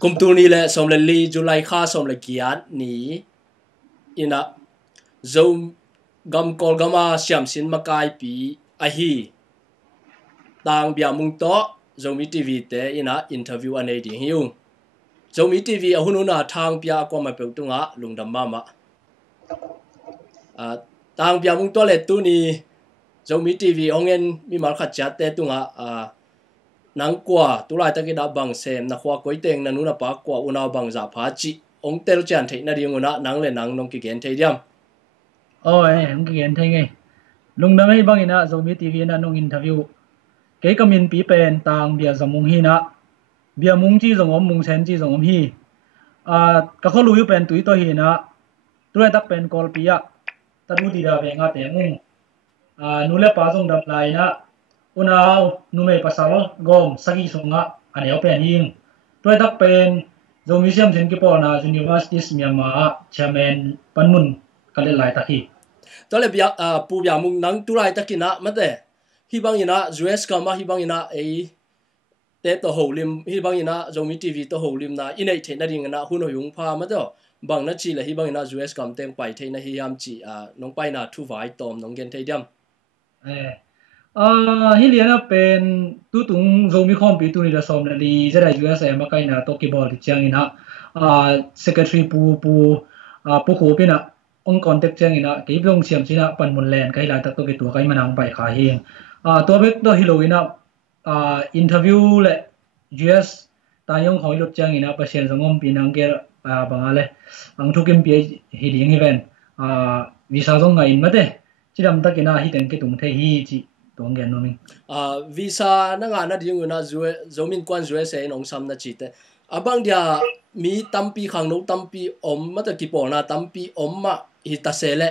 kum tu ni le som le li July kha som le kiat ni ina zom gam kol gama siam sin makai pi a hi tang bia mung to zomi tv te ina interview ane ding hiu zomi tv a hununa thang pia ko ma pe tunga lungdam mama tang bia mung to le tu ni zomi tv ongen mi mal khat chat te tunga nang kwa tulai ta ki da bang sem na khwa koi teng na nu na pa kwa una bang za pha chi ong tel chan thei na ding una nang le nang nong ki gen thei diam ong ki gen thei ngai lungdam ei bang ina zomi tv na nong interview ke kamin pi pen tang bia zamung hi na bia mung chi zongom mung sen chi zongom hi ka kho lu yu pen tui to hi na tulai tak pen kol pia ta du ti da be nga te mung nu le pa zong dap lai na unaw nu me pasal gom sagi sunga aneu pen hing tulai tak pen zomi siam sen ki po na universities Myanmar chairman panmun kale lai ta hi to le bia pu bia mung nang tulai ta ki na ma te hi bang ina us ka ma hi bang ina ei te to ho lim hi bang ina zomi tv to ho lim na inei the na ring na hun ho yung pha ma to bang na chi le hi bang ina us kam teng pai the na hi yam chi nong pai na thu vai tom nong gen thei diam hi liana pen tu tung zomi khom pi tu ni da som na li zera us ma kai na to ki bol ti chang ina secretary pu ko pe na ong contact chang ina ke blong siam china pan mun len kai la ta to ke tu kai manang pai kha hi to bek to hi lo ina interview le us ta yong hoi lot chang ina pasien zongom pinang ke bangale ang thukim pi hi ding event visa zong ngai in mate chiram ta kina hi ten ke tung the hi chi tong gen nomi visa na nga na ding na zomin kwan zue se nong sam na chi te abang dia mi tampi khang no tampi om ma ta ki po na tampi om ma hi ta se le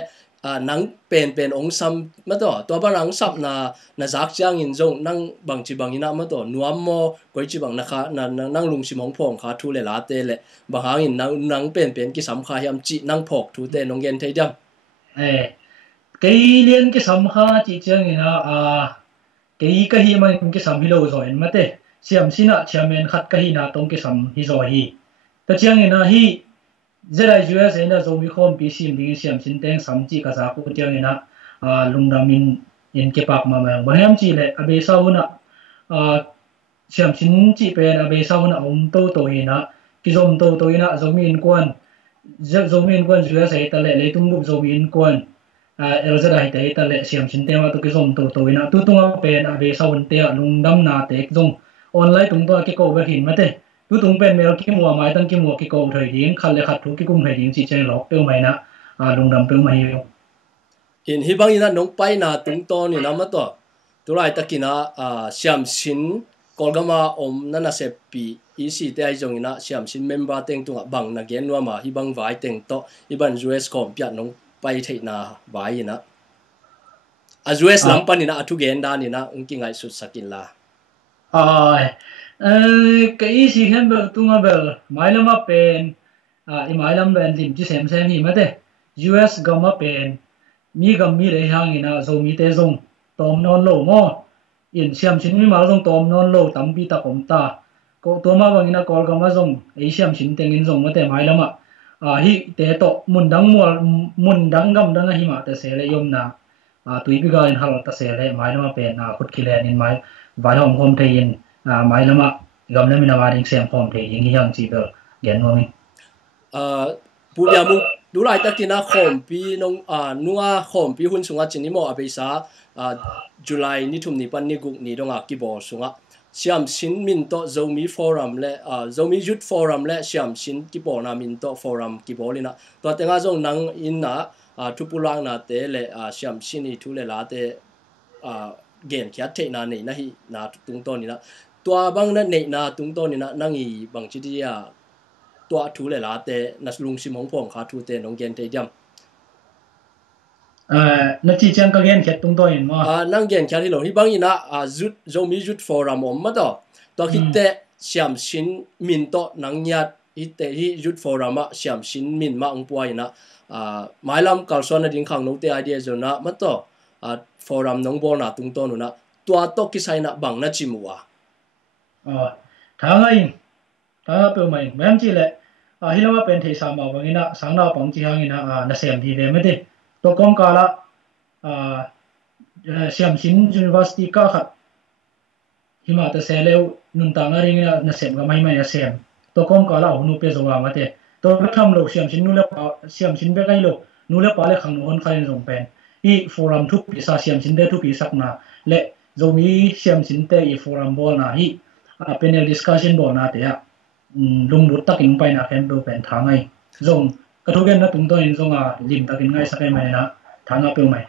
nang pen ong sam ma to ba nang sap na zak chang in zong nang bang chi bang ina ma to nuam mo koi chi bang na kha na nang lung sim hong phong kha thu le la te le ba hang in nang pen ki sam kha yam chi nang phok thu te nong gen thei jam cái liên cái sắm kha chỉ chăng ina cái hi mà cái sắm hi lâu rồi mà thế siam sina chairman khat cái hi na tong cái sắm hi rồi hi ta chăng ina hi zera us ina zomi khom pi sim ding siam sin teng sam chi ka sa ku chang ina lungdamin in ke pak ma ma bahem chi le abe sauna siam sin chi pen abe sauna to ina ki zom to ina zomi in kwan us ta le tung gup zomi in kwan elzera hi te ta le siam sin te ma to ki zom to ina tu tunga pen abe saun te lungdam na te zong online tung to ki ko ba hin ma te tu tung pen mel ki mua mai tang ki mua ki ko thoi ding khal le khat thu ki kum thoi ding chi chen lok pe mai na lungdam pe mai in hi bang ina nong pai na tung to ni na ma to tulai takina siam sin kolgama om nana se pi isi te ai jong ina siam sin member teng tunga bang na gen wa ma hi bang vai teng to iban us kom pya nong pai thei na vai ina us lampan ina athu gen dan ina ungki ngai su sakin la cái isi hen bel tunga bel mai lama pen i mai lam ben lim chi sem hi ma te us gama pen mi gam mi le hang ina zo mi te zong tom non lo mo in siam sin mi ma zong tom non lo tam pi ta kom ta ko to ma bang ina kol gama zong ei siam sin teng in zong ma te mai lama hi te to mun dang gam dang hi ma te se le yom na tui bi ga in hal ta se le mai lama pen khut khilen in mai vai hom khom te in mai lama gam le mina waring sem khom te ing yang chi bel gen no mi pu ya mu du lai takina khom pi nong nuwa khom pi hun sunga chini mo abesa July ni thum ni pan ni guk ni donga ki bo sunga siam sin min to zomi forum le zomi youth forum le siam sin ki bo na min to forum ki bo lina to tenga zong nang in na thupulang na te le siam sin ni thu le la te gen kya the na nei na hi na tung to ni na tua bang na nei na tung to ni na nang i bang chi dia tua thu le la te na lung sim hong phong kha thu te nong gen te jam na chi chang ka gen khet tung to in ma nang gen kya hi lo hi bang ina zut zomi youth forum om ma to ki te siam sin min to nang nyat hi te hi youth forum a siam sin min ma ong puai na mailam kalson na ding khang no te idea zona ma to forum nong bo na tung to nu na tua to ki sai na bang na chimua thangai ta pe mai mem chi le hilama pen thei sama wangina sangna pang chi hangina na sem di le mete to kom kala siam sin university ka khat hima ta seleu nun ta nga ringina na sem ga mai mai sem to kom kala hunu pe zowa mate to tham lo siam sin nu le siam sin be kai lo nu le pa le khang hon khain rong pen I forum thu pi sa siam sin de thu pi sakna le zomi siam sin te I forum bol na hi panel discussion bol na te ya lung lut takin pai na khen do pen thangai zong ka thu gen na tung to in zonga lim takin ngai sakai mai na thanga pe mai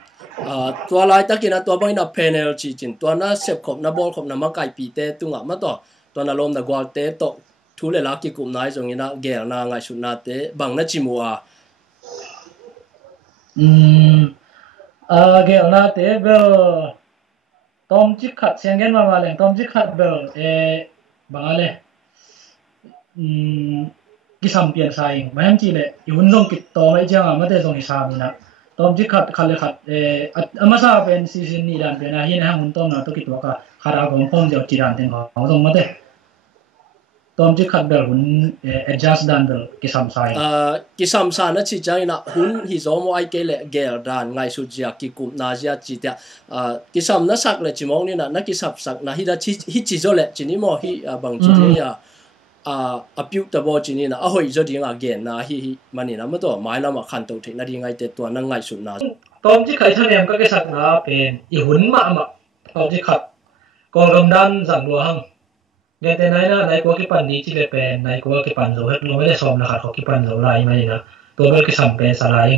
ตัวลายตะกินตัวบางนับ panel จีจินตัวน่าเสพขบนับบอลขบนับมาไก่ปีเตตุงอ่ะมาต่อตัวน่าลมนักวอลเตโตทุเรลักกิกุมนายตรงนี้นะเกลนาไงสุดนาเตบางนัดจิมัวเกลนาเตเบลตอมจิขัดเสียงเงินมาเลยตอมจิขัดเบลบางอะไรกิสัมเปลี่ยนสายไม่ฮันจีเลยอยู่หุ่นทรงกิดต่อไม่เจ้าไม่ได้ทรงอิสามีนะตอมจิขัดขัดเลยขัดมาซาเป็นซีซันนี้ดันเป็นอะไรนะหุ่นต้นนะตัวกิดตัวก็ขาราของพ่อจะจีรันเต็งของตรงมาเตตอมจิขัดเบลหุ่นadjust ดันเบลกิสัมสายกิสัมสายนั่นจีจังนะหุ่นฮิโซโมไอเกลเกลดันไงสุดจากกิกุมนาเซียจีเตะกิสัมนั่นสักเลยจิมองนี่นะนักกิสัมสักนะฮิดาฮิจิโซเลยจีนี่มอฮิบางจีเนี่ยพิวตะบอจีนี่นะหอยจะดีงาเกนนะฮิมันนี่นะมันตัวหมายละมาขันตัวที่นั่นดีไงแต่ตัวนั่งไงสุดนะตอมที่ใครท่านเองก็แค่สักนะเป็นอีหุ่นมาตอมที่ขัดกองกำดันสั่งหลวงเงี้ยแต่ไหนนะไหนกว่ากี่ปันนี้ที่เป็นไหนกว่ากี่ปันเราไม่ได้ซ้อมนะครับเขากี่ปันเราไล่มาเลยนะตัวเบลกี่สัมเป็นสลาย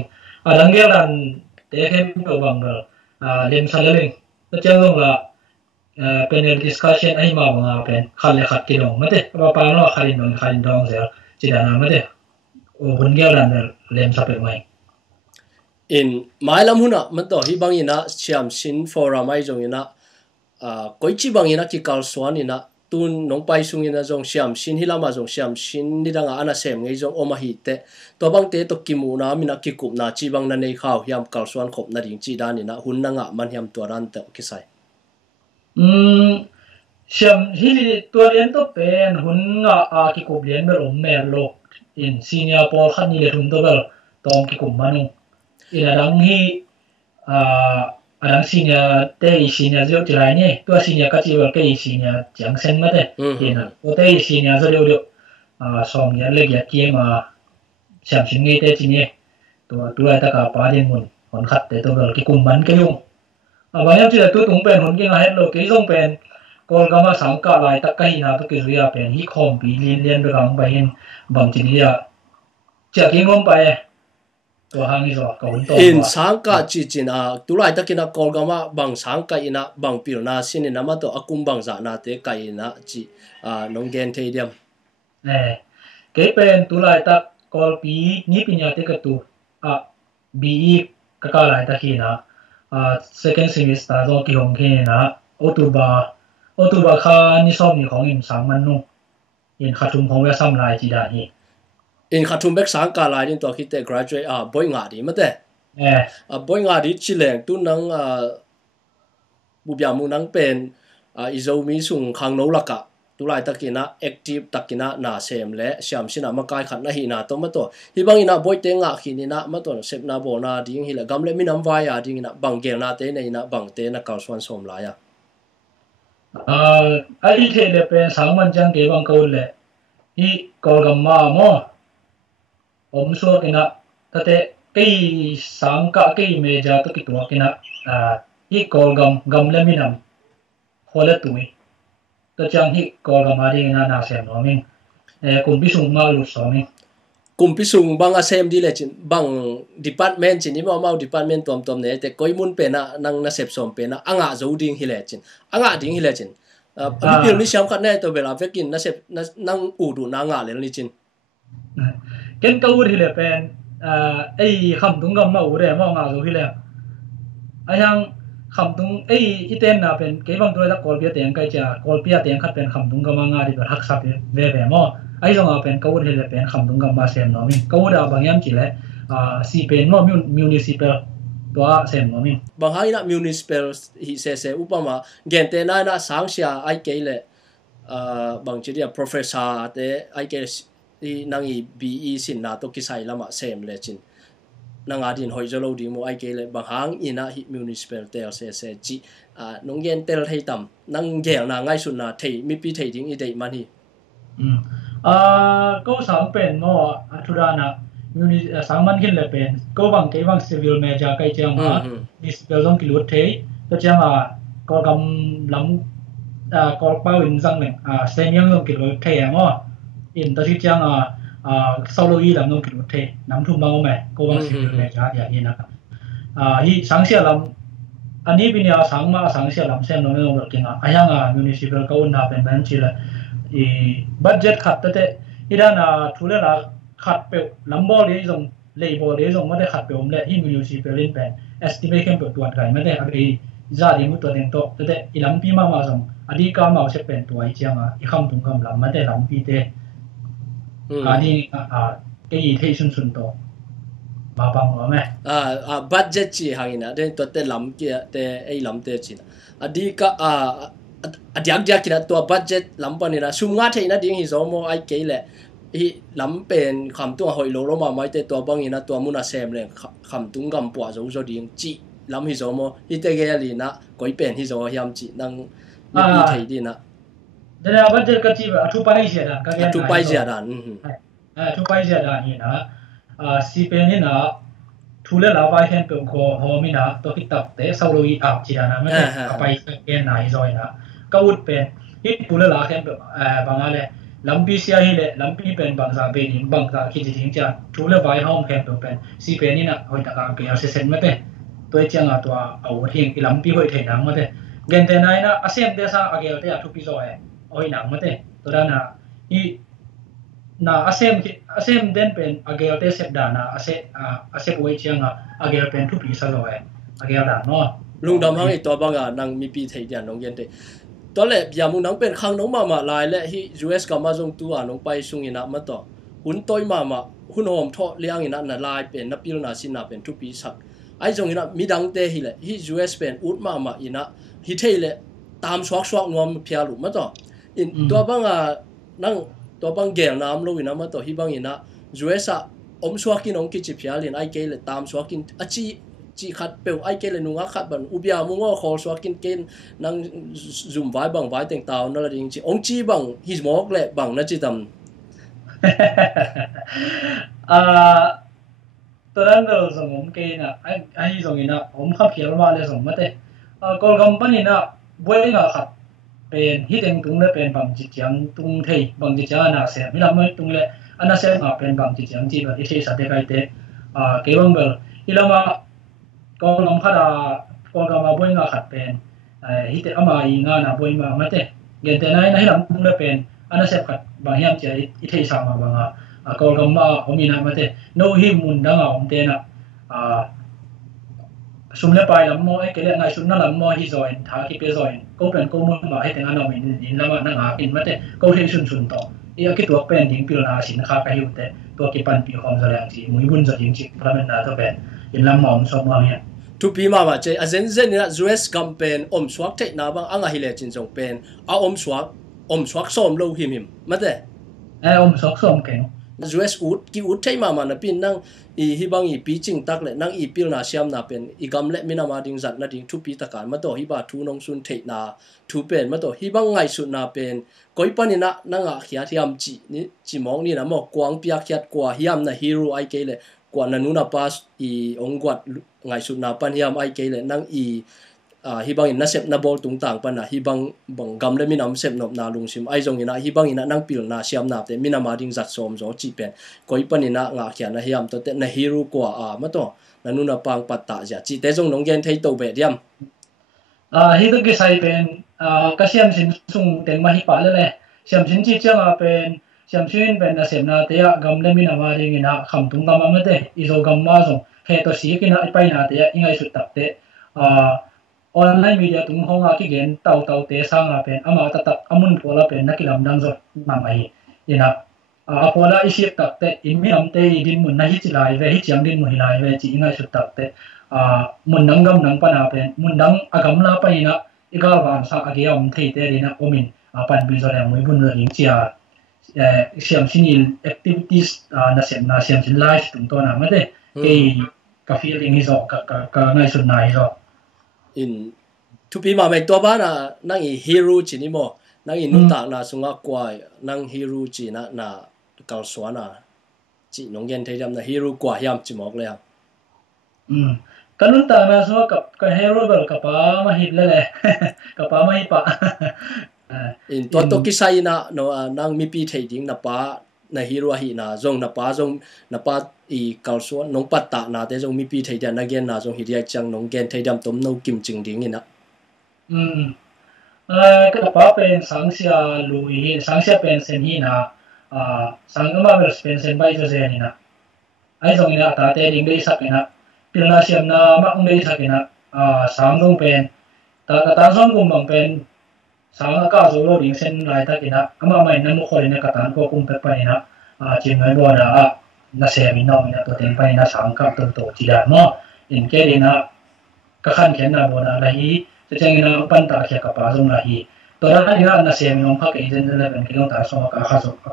ดังเงี้ยดันเตะเข้มตัวบังเบลเล่นสลายเลยแล้วเจ้าลงละpanel discussion ไอ้มาบังเป็นขัดเลยขัดกี่ลงไม่ได้ว่าปางเราขัดนองขัดดองเสียจีดานาไม่ได้โอ้หุ่นเงี้ยดันเล่นสับเป็นไหมอินหมายละมุนะมันตัวที่บางยินะเชื่อมสินฟอร์มไอ้จงยินะก้อยจีบางยินะที่กาลสวนยินะตุนน้องไปสุงยินะจงเชื่อมสินฮิลามาจงเชื่อมสินนี่ดังอันนั้นเสมไงจงอมาฮิตเตตัวบางเตะตัวกิมูนะมินะกิกุมนะจีบางนั่นในข้าวยามกาลสวนขบนั่นดิ่งจีดานี่นะหุ่นนั่งมันยามตัวรันเตอกิไซเชื่อมที่ตัวเรียนตัวเป็นหุ่นกิกุบเรียนเบลล์แม่โลกอินซีเนียร์พอขันนี่เลยหุ่นตัวเบลตองกิกุบมานุอินดังที่ดังซีเนียร์เตยซีเนียร์เจ้าจีไรเนี่ยตัวซีเนียร์ก็จีว่าเกยซีเนียร์จังเซนมาเตอินตัวเตยซีเนียร์เจ้าเดียวสองยันเล็กยัดเกี่ยมาเชื่อมชิงเงยเตจีเนี่ยตัวไอ้ตะกาปาเดียนมุนหุ่นขัดแต่ตัวเบลกิกุบมันก็ยุ่งบางอย่างที่ตัวตรงเป็นหุ่นเก่งอะไรโลกที่ต้องเป็นกอลกามาสังกัดลายตะกี้นะตัวกิริยาเป็นฮิคอมปีเรียนไปกลางไปเห็นบางทีเนี่ยจะกินลงไปตัวหางอีสอกหุ่นโตอินสังกัดจีจีนะตัวลายตะกี้นะกอลกามาบางสังกัดนะบางปีนะสินี่นะมาตัวอากุมบางจานะเตะไก่นะจีน้องเกนเทียมเก็เป็นตัวลายตะกอลปีนี้ปีนี้เตะกับตัวบีก็ลายตะกี้นะsecond semester ก็กี่ห้องแค่นะโอตูบาค่านี่สอบนี่ของอินสังมันนู่อินขัดทุนของเวสัมลายจีดานี่อินขัดทุนเบกสังกัดลายนี่ตัวคิดแต่ graduateบ่อยงาดีมั้ยแต่บ่อยงาดีชิเลงตุนังบุบยามุนังเป็นอิโซมีสุงขังโนลักะตัวลายตะกินะ active ตะกินะนาเซมและเสียมสินะมากายขัดนะหินะตัวมาตัวฮิบังอินะบ่อยเตงะขินี่นะมาตัวเซฟนาบ่นาดิ่งหิละกำเลมินำวายดิ่งนะบังเกลนาเตในนะบังเตนะกาลสวนสมลายไอ้ที่เลเป็นสังมันจังเก็บังกูเลยอีกอลกัมมาโมผมสู้กินะแต่กี่สังกะกี่เมจาตุกิตัวกินะอีกอลกัมเลมินำหัวเล็ตุยตัวจังฮิกอลกัมมาดิ่งนะนาเซมน้อมิงกุมพิสุงมาลุสน้อมิงกุมพิสุงบางอาเซมดีเลยจินบาง department จินนี่มา department ตัวเนี่ยแต่ก้อยมุนเป็นนะนังนาเซปสมเป็นนะอ่างจูดิ่งฮิเลจินอ่างดิ่งฮิเลจินพี่พิลนี่ช้ำขัดแน่ตัวเวลาเวกินนาเซปนั่งอูดูนางเลยนี่จินเก่งกูฮิเลเป็นไอ้คำตุงกำมาอูเร่มองจูฮิเลไอ้ยังคำตุงไอ้อีเตนน่ะเป็นเก็บบางตัวตะกอลเปียเตียงใกล้จะกอลเปียเตียงขัดเป็นคำตุงกำมางาดีกว่าทักษะเว่มอไอ้ตรงเป็นกูฮิเลเป็นคำตุงกำมาเซมน้อมิกูดาบางอย่างจีเลยซีเป็นว่ามิวนิซิเปลตัวเซมน้อมิบางครั้งนะมิวนิซิเปลฮิเซอุปมาเกนเตน่านะสังเสียไอ้เกลเลย บางทีเดีย professor แต่ไอเกลที่นั่งอี BE สินนาตกิไซละมาเซมเลยจินนังอาดินหอยจะเราดีโมไอเกลบางหางอินะฮิ municipal เตลเซเซจีน้องเย็นเตลไทยต่ำนั่งแก่นางง่ายสุดนะเทมีปีเททิ้งอีเดมันฮีก็สามเป็นโมทุรานะสามมันขึ้นเลยเป็นก็บางเกบาง civil เมจ่าใกล้เจ้ามาดิสเปลต้องกิลุดเทก็เจ้ามาก็กำล้ำก็เป้าอินซังเลยเซนียงต้องกิลุดเทมั้งอินตัวที่เจ้าซาโลอีลำต้องกิลุดเทน้ำทุ่มบางโมก็บาง civil เมจ่าอย่างนี้นะครับฮีสังเสียลำอันนี้เป็นยาสังมาสังเสียลำเส้นน้องน้องกินอ่ะยังmunicipal ก็อุ่นเป็นบัญชีเลยbudget ขัดแต่อีด้านทุเรศขัดเปล่าลำบอเลยส่งเลยบอเลยส่งไม่ได้ขัดเปล่าผมเลยที่municipal เล่นเป็น estimation เปิดตัวกันไม่ได้อะไรจ่าดีมุตัวเด่นโตแต่อีลำปีมาส่งอดีตก็มาจะเป็นตัวไอ้เจ้าอีคำตรงคำลำไม่ได้ลำปีเตอันนี้ก็ยี่ที่สุนโตมาบังหัวไหมbudget จีหางอินะเด่นตัวเตลำเกี่ยเตไอ้ลำเตจีนะอดีตก็เดียกกินตัว budget ลำปนนี่นะซุ่มงาเทนะดิ้งฮิโซโมไอเกลเลยฮิลำเป็นคำตัวหอยโลโลมาไม่แต่ตัวบางอินะตัวมุนาเซมเลยคำตุ้งกำปัวจะดิ้งจีลำฮิโซโมฮิเตเกลีนะก็เป็นฮิโซยามจีนั่งมีปีเทดีนะเดี๋ยว budget ก็จีบทุบไปเสียดานทุบไปเสียดานทุบไปเสียดานนี่นะซีเป็นนี่นะทุเรศลาวาเห็นเป็นคนหัวมีนะตัวคิดตับแต่สาวลุยอาบจีนะไม่ได้ไปเกณฑ์ไหนซอยนะก็อุดเป็นที่ทุเรศลาเห็นเป็นบางอะไรลำปีเสียหิเลยลำปีเป็นบางสาเป็นบางสาคิดจริงจังทุเรศวายห้องเห็นเป็นซีเป็นนี่นะหอยตะการเกี่ยวเส้นไม่ได้ตัวเจ้าตัวเอาทิ้งลำปีหอยเทนังไม่ได้เงินเท่าไหร่นะอาเซียนเดซ่าอาเกลเตะทุกปีซอยหอยหนังไม่ได้ตัวนั้นนะอีน่าอาเซียนเด่นเป็นอาเกลเตะเสพดานะอาเซียนไว้เชียงอาเกลเป็นทุกปีซอยอาเกลด่านเนาะลุงดำห้างอีตัวบางนั่งมีปีเทียนน้องเย็นเตตอนแรกยามุนังเป็นข้างน้องมาลายและที่ US กับมาจงตัวน้องไปซุงอินะมาต่อหุ่นต้อยมาหุ่นหอมทอเลี้ยงอินะน่ะลายเป็นนับปีนาสินะเป็นทุกปีสักไอ้จงอินะมีดังเตฮิเลยที่ US เป็นอุดมาอินะฮิเทเลยตามสวกงอมเพียรุมาต่ออินตัวบางนั่งตัวบางแก่น้ำลูกอินะมาต่อที่บางอินะ US สวกินองกิจิเพียลินไอเกลตามสวกินจีขัดเปลวไอเกลนุ่งขัดบันอุบยามุงขอสวกินเกนนั่งซุ่มไว้บังไว้แต่งตาวนั่นแหละจริงๆองจีบังฮิสมอกเลยบังนั่นจีตำตัวนั้นเราส่งผมเกณฑ์ไอ้ส่งอินะผมขับเขียนมาเลยส่งมาเตะกอลกัมปนีนะบวยก็ขับเป็นฮิตเองตรงเลยเป็นบางจิตยังตรงเทบางจิตยังน่าเสียไม่ละไม่ตรงเลยอันนั้นเสียเป็นบางจิตยังจีบที่เทสัตย์ได้ไกลเตะเกี่ยวกับอีละมาก็ลองขัดก็กำมาบ่อยงาขัดเป็นฮิตอามาอีงานะบ่อยมาไม่เตะเงินแต่ไหนให้ลำพุ่งได้เป็นอันนั้นเสียขัดบางอย่างจะอิทธิสามาบางก็กำมาผมมีนะไม่เตะโน้หิมุนดังผมเตะนะสุมเล่ไปลำมอไอ้เกลี่ยไงสุมนั่นลำมอฮิจอยท้าคิดไปจอยก็เป็นก็มุ่งมาให้แต่งอันเราไม่ดินแล้วมันนั่งหากินไม่เตะก็เห็นสุนต่ออีกตัวเป็นยิงพิลนาสินค้าไปอยู่แต่ตัวกิปันปีของแสดงจีมุ้ยบุญจะยิงจีพระเมตตาตัวเป็นยินลำมองสมมาเนี่ยทุกปีมาเจอเซนนี่นะ US กัมเป็นสวักเทน่าบางอ่างฮิเลจินจงเป็นสวักส้มโลหิมมาเตะสวักส้มเก่ง US อุดใช่มานะปีนั่งฮิบังปีจิงตักเลยนั่งปีลนาเชียมนาเป็นกำเละมินามาดิงจัดนาดิงทุกปีตะการมาต่อฮิบาทูนงซุนเทน่าทุเป็นมาต่อฮิบังไงสุดนาเป็นก้อยปนินะนั่งเขียนที่ยามจีนี่จีมองนี่นะมอกวางเปียกเขียดกว่าฮิยามนะฮีโร่ไอเกเลยกว่านันุนาปัสองกวดไงสุดนาปันฮิยามไอเกเลยนั่งฮิบังอินนัเซปนาบอลตุงต่างปันนะฮิบังบังกำเล่มินามเซปนบนาลุงซิมไอจงอินะฮิบังอินะนั่งปิลนาเชียมนาเตมินามาดิงจัดสมโจจีเป็นก้อยปนินะงาเขียนนะฮิยามตัวเตนะฮีโร่กว่ามาต่อนันุนาปังปัตตาจะจีเตจงน้องเกนเทยโตเบดยามฮิตุกิไซเป็นก็เชียมสินสุงเต็งมาฮิปะเลยเชียมสินจีเจ้าเป็นเชียมสินเป็นนาเซปนาเตะกำเล่มินามาดิงอินะคำตุงกำมาเตะอิโซกำมาส่งเหตุสีกินะไปนาเตะยังไงสุดตับเตะออนไลน์มีเดียตุ้งห้องอาที่เห็นเต่าเตะสร้างเป็นอามาตัดอามุนพอละเป็นนักกีฬาดังสุดมาไม่ยินะพอละอิสิตัดเตะอินมีน้ำเตะดินมุนน่าฮิจิไลเวฮิจิยังดินมุนฮิไลเวจียังไงสุดตัดเตะมุนดังกำนังปนาเป็นมุนดังอากำลาไปนะอีกาวันสักอาเกียมที่เตะดินะอมิน pan bi zo yang mui bun le ling chia siam sin activities na siam sin life tum to na ma de ke ka feeling hi zo ka ngai sun nai zo in tu pi ma mai to ba na nang i hero chi ni mo nang i nu ta na sunga kwai nang hero chi na kal swa na chi nong gen thei jam na hero kwa hiam chi mok le kanun ta na so ka hero bel ka pa ma hit le ka pa ma hi pa in to ki sai na no nang mi pi thei ding na pa na hero hi na zong na pa i kal swa nong pat ta na te zong mi pi thei da na gen na zong hi dia chang nong gen thei jam tom no kim ching ding ina ka pa pen sang sia lui sang sia pen sen hi na sang ma ber pen sen bai zo se ni na ai zong ina ta te ding dei sak ina pilna siam na ma ung dei sak ina sang dong pen ta song kum bang pen sang ka zo lo ding sen lai ta kina ama mai na mu khoi na ka tan ko kum pe pa ina chin mai bo da na se mi no ina to ten pa ina sang ka to chi da no in ke ina ka khan khen na bo na la hi se chang ina pan ta kya ka pa zong la hi to ra ina na se mi ngom kha ke jen jen la ben ki lo ta so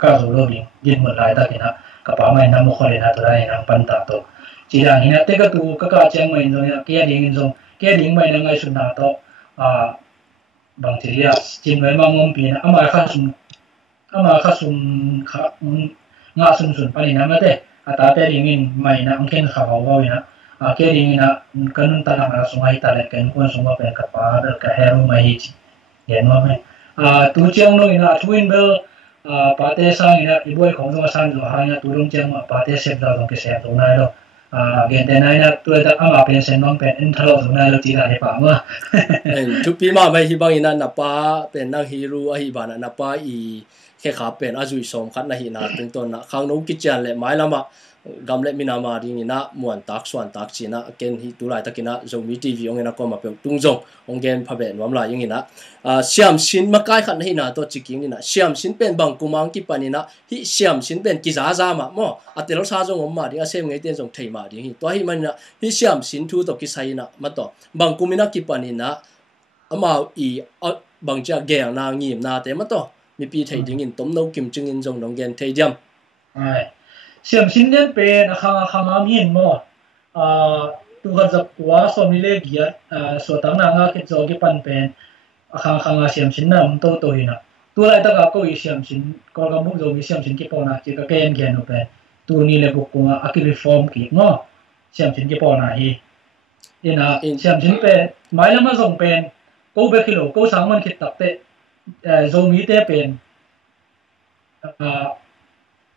ka zo lo ding din mo lai ta kina ka pa mai na mu khoi na to ra ina pan ta to chi da ina te ka tu ka chang mai zong ya ke ding mai na ngai sun na to bang cheria chin mai ma ngom pi na ama kha sum nga sun pani na ma te ata te ringin mai na angken kha wa ina ke ringina kanun ta na sungai ta le ken kon sunga pe ka pa ka heru mai chi gen ma me tu chang no ina twin bel pa te sang ina iboi khong no san lo ha ina turung chang ma pa te sep da dong ke sep do na lo gen te na ina tu da ama pen sen nong pen in thalo do na lo ti da he pa ma tu pi ma mai hi bang ina na pa pen nang hiru a hi ba na pa i khe kha pen azui som khat na hi na tung ton na khang no ki chan le mai lama gam le mina ma ding ina muan tak swan tak china ken hi tu lai takina zomi tv ong ina ko ma pe tung jong ong gen pha be nom la ying ina siam sin ma kai khat hi na to chiking ina siam sin pen bang kumang ki panina hi siam sin pen ki za ma mo atel sa jong om ma ding a sem ngai ten jong thei ma ding hi to hi man na hi siam sin thu to ki sai na ma to bang kumina ki panina ama i bang cha ge na ngim na te ma to mi pi thei ding in tom no kim chung in jong dong gen thei jam siam sin den pen khang am hin mo tu ga zap kwa so mi le gia so tang na nga ke zo ki pan pen khang siam sin na to hina tu lai ta ka ko i siam sin ko ga mu zo mi siam sin ki po na ki ka ken gen no pe tu ni le bu ko a ki reform ki ngo siam sin ki po na hi ina siam sin pe mai la ma zong pen ko be ki lo ko sang man ki tak te zo mi te pen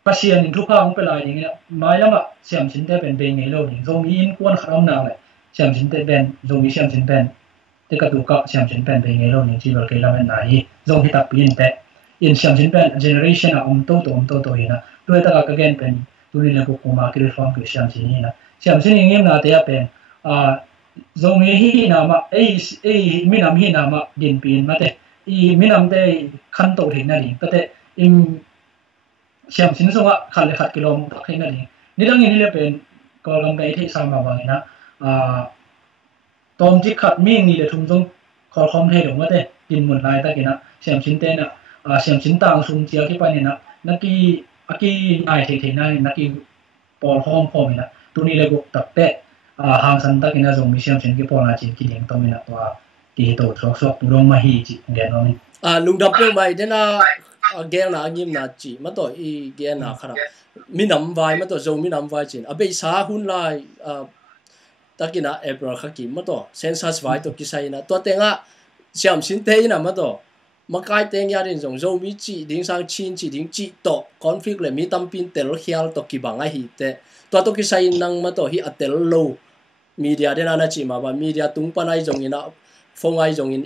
pasien in thupa ang pelai ding mai lama siam sin te pen be ngei lo ding zomi in kwan khram na le siam sin te ben zomi siam sin pen te ka tu ka siam sin pen be ngei lo ding chi lo ke la na hi zong hi ta pin te in siam sin pen generation a to ina tu ta ka gen pen tu ni le ko ma ki reform ki siam sin ni na siam sin ngem na te pen zomi hi na ma mi nam hi na ma din pin ma te i mi nam te khan to hin na ding ta te in siam sin songa khale khat kilom thakhin ani nidang ni le pen kolgam gai thi sama bangina tom ji khat mi ni le thum jong khol khom the dong ate tin mun lai ta kina siam sin te na siam sin tang sum chia ki pani na naki aki ai the na naki pol khom khom na tu ni le guk tak te hang san ta kina jong mi siam sin ki pol na chin ki ding to mi na to ti to sok tu rong ma hi chi ge no ni lung dap pe mai de na gen na ngim na chi ma to i gen na khara mi nam vai ma to zo mi nam vai chin abe sa hun lai takina april khaki ma to census vai to kisai na to tenga siam sin te na ma to ma kai teng ya rin jong zo mi chi ding sang chin chi ding chi to conflict le mi tam pin tel hial to ki banga hi te to kisai nang ma to hi atel lo media de na chi ma ba media tung panai jong ina phong ai jong in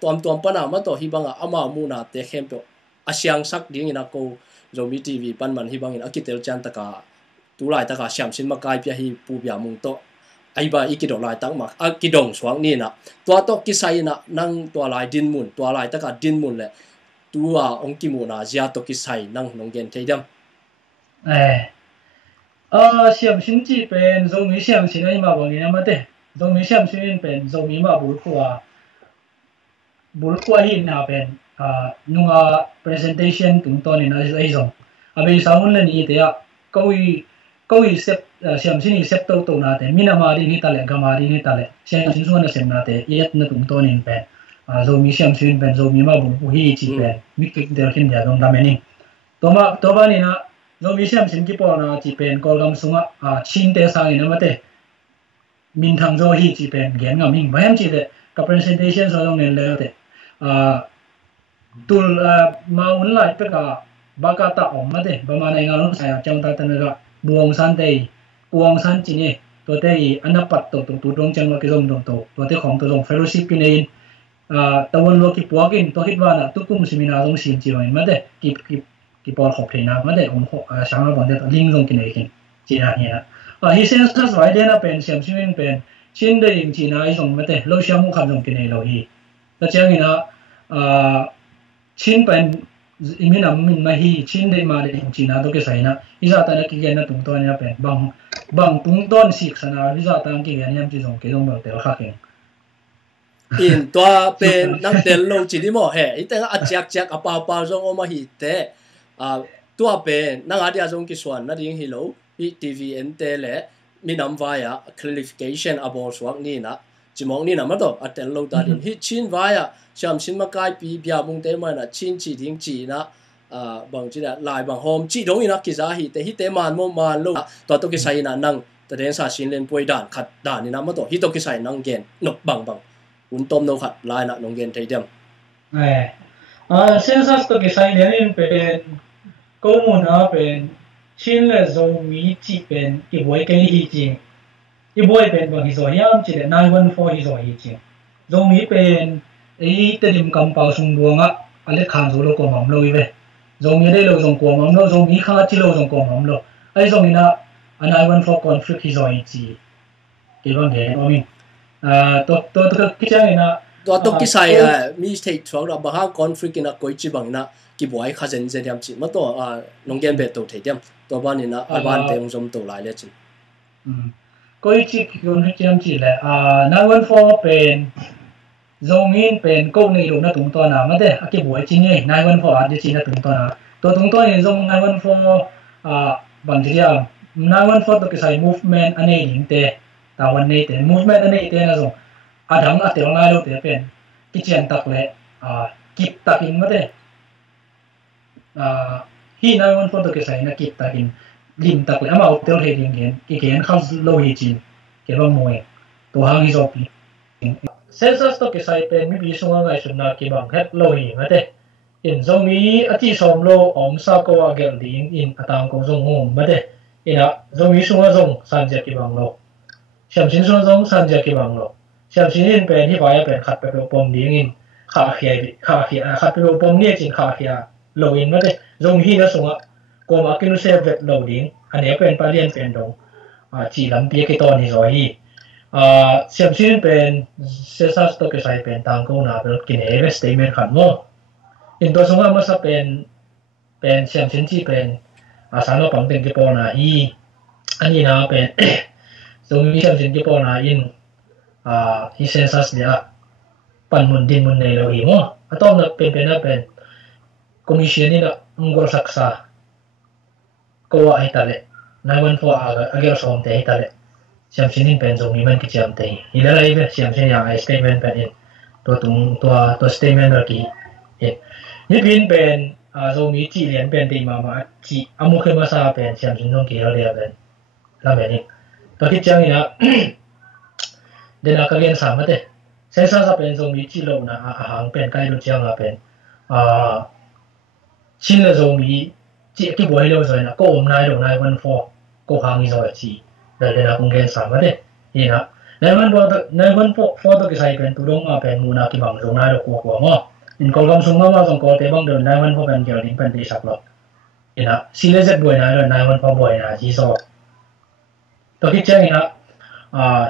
tuam pana ma to hi banga ama mu na te khem to asyang sak ding ina ko zomi tv pan man hi bangin akitel chan taka tu lai taka siam sin ma kai pya hi pu bya mung to ai ba ikido lai tak ma akidong swang ni na to kisai na nang to lai din mun to lai taka din mun le tu ong ki mu na zia to kisai nang nong gen theidam siam sin chi pen zomi siam sin ai ma bangin ma te zomi siam sin pen zomi ma bu kwa bul kwa hi na pen nunga presentation tung ton in ai zong abe samun le ni te ya koi sep siam sini sep to na te mina ma ri ni ta le gama ri ni ta le siam sin suan na sem na te yet na tung ton in pen zo mi siam sin pen zo mi ma bu hi chi pen mi ki der kin ya dong da meni to ba ni na zo mi siam sin ki po na chi pen kol gam sunga chin te sang in ma te min thang zo hi chi pen gen ngam hing bayam chi de ka presentation so long nen le te tul maun lai pe ka baka ta om ma de ba ma nei nga long sa chang ta tan ga buong san te buong san chi ni to te anapat to tu dong chang wa ki dong dong to te khong to dong fellowship ki nei tawon lo ki puakin to hit wa na tu kum seminar dong sin chi wa ma de ki por khop thina ma de om kho sang la bon de ling dong ki nei kin chi na ni na hi sense tas vai de na pen siam simin pen chin de ing chi na ai song ma de lo siam mu kham dong ki nei lo hi ta chang ina chin pen imin am min ma hi chin de ma de ing chi na to ke sai na iza ta na ki gen na tung to na pen bang tung ton sik sana iza ta ki gen yam chi song ke dong ba tel kha ken in toa pen nang tel lo chi di mo he ite a chak a pa zong o ma hi te toa pen nang adia zong ki swan na ding hi lo hi tvn te le minam vaya clarification about swak ni na chimong ni na ma to atel lo ta din hi chin vaya siam sin ma kai pi bia mung te ma na chin chi ding chi na bang chi da lai bang hom chi dong ina ki za hi te man mo man lo to ki sai na nang ta den sa sin len poi dan khat dan ni na ma to hi to ki sai nang gen nok bang un tom no khat lai na nong gen thei dem census to ki sai len pen ko mo na pen chin le zo mi chi pen ki boy ke hi chi i boy pen bang hi zo yam chi le 914 hi zo hi chi zo mi pen ei te dim kam pa sung duanga ale khan zo lo ko mam lo i ve zo mi de lo zong ko mam lo zo mi kha chi lo zong ko mam lo ai zo mi na 914 conflict hi zo hi chi ke bang ge o mi to ki chang ina to ki sai mi thei thong ra ba ha conflict ina koi chi bang na ki boy kha zen zen yam chi ma to nong gen be to thei dem to ba ni na aban te ong zom to lai le chin koi chi ki kon hi cham chi le 914 pen zongin pen ko nei lo na tung to na ma de aki boy chi ni 914 de chi na tung to na to tung to ni zong 914 bang ji ya 914 to ki sai movement ane ling te ta wan nei te movement ane te na zong adang a te ngai lo te pen ki chen tak le kip takin ma de hi 914 to ki sai na kip takin lim tak le ama hotel he ding gen ki gen khas lo hi chin ke ba moe to hang hi zo pi census to ki sai pen mi bi sunga ngai sun na ki bang het lo hi ma de in zong mi ati som lo om sa ko a gel ding in atang ko zong hom ma de ina zong mi sunga zong san ja ki bang lo siam sin sunga zong san ja ki bang lo siam sin in pen hi ba ya pen khat pe pom ding in kha khia khat pe pom ni chin kha khia lo in ma de zong hi na sunga ko ma kin se vet lo ding ane pen pa lian pen dong chi lam pi ki ton hi zo hi siam sin pen census to ki sai pen tang ko na pel kin e statement khan mo in to sunga ma sa pen siam sin chi pen asano pang ten ki po na hi ani na pen so mi siam sin ki po na in hi census dia pan mun din mun nei lo hi mo atom na pen na pen commission ni na ngor saksa ko ai tale 914 agero som te tale siam sinin pen zo mi man ki cham te ila lai ve siam sin yang ai statement pen in to statement ra ki ni pin pen zo mi chi lian pen ti ma chi amu khe ma sa pen siam sin nong ki ra le pen la me ni to ki chang ina de na ka gen sa ma te se sa pen zo mi chi lo na hang pen kai lo chang a pen chin le zo mi chi ki boy lo zo na ko om nai lo 914 ko hang i zo chi de na kung gen sa ma de ina 914 to ki sai pen tu dong a pen mu na ki bang zo na lo ko mo in ko gam sung ma wa song ko te bang de 914 pen gel ding pen ti sak lo ina sile zet boy na 914 boy na ji so to ki chang ina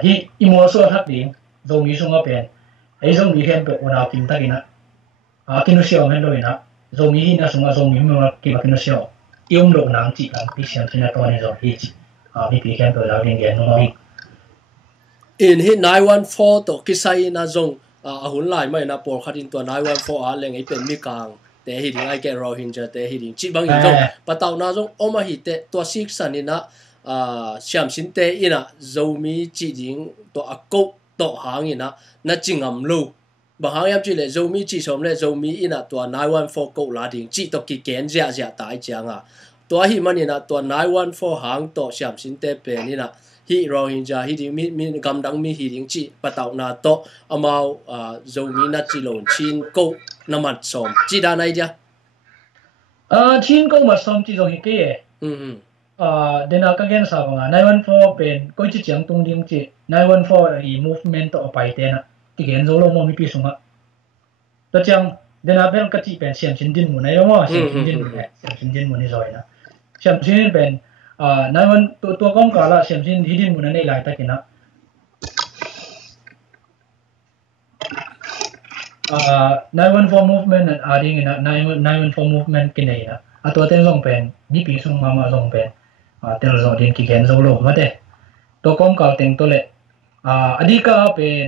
hi imo so thak ding zo mi sung a pen ai zo mi khen pe ona kim ta ina kinu siao men lo ina zo mi na sunga zo mi ma ki ba kinu siao yong lo nang chi kan pi siam tin to ni zo hi mi pi khen pe la ding gen no in hi 914 to ki sai na zong หุ่นลายไม่นะปอขัดอินตัวนายวันฟอร์เล่งไอเป็นมีกลางแต่หิดิงไอแกรอหินจะแต่หิดิงจีบางหินจงปะเต่านาจงอมาหิเตตัวซิกสันนี่นะเสียมสินเตอินะโจมีจีดิงตัวอากตัวหางอินะนั่นจิงอัมลูบางหางยามจีเลยโจมีจีสมเลยโจมีอินะตัวนายวันฟอร์กูลาดิงจีตัวกิเกนเจ้าเจ้าตายจังตัวหิมันนี่นะตัวนายวันฟอร์หางตัวเสียมสินเตเป็นนี่นะฮิรอหินจะฮิดิงมีกำดังมีฮิดิงจีปะเต่านาโตอามาโจมีนัดจีโลนชินกูน้ำมันสมจีดานายจ้ะชินกูมาสมจีตรงนี้กี่เดนอากันกันสาวง914เป็นก็จะจังตรงดิ้งจี914อี movement ต่อไปเตนะที่เห็นโซโลมมีปีสุงะตัวจังเดนอาเป็นก็จีเป็นเสียมชินดินหมุนไอ้ว่าเสียมชินดินหมุนเสียมชินดินหมุนนี่ซอยนะเสียมชินเป็น914ตัวก้องกาละเสียมชินดินหมุนนี่หลายตะกินะ914 movement นั่นอาดิ้งนะ914 movement กินไหนนะตัวเต็มส่งเป็นมีปีสุงมาส่งเป็นเตลโซดินกิเกนโซโลมาเตตัวกองเก่าเต็งตัวเละอดีตก็เป็น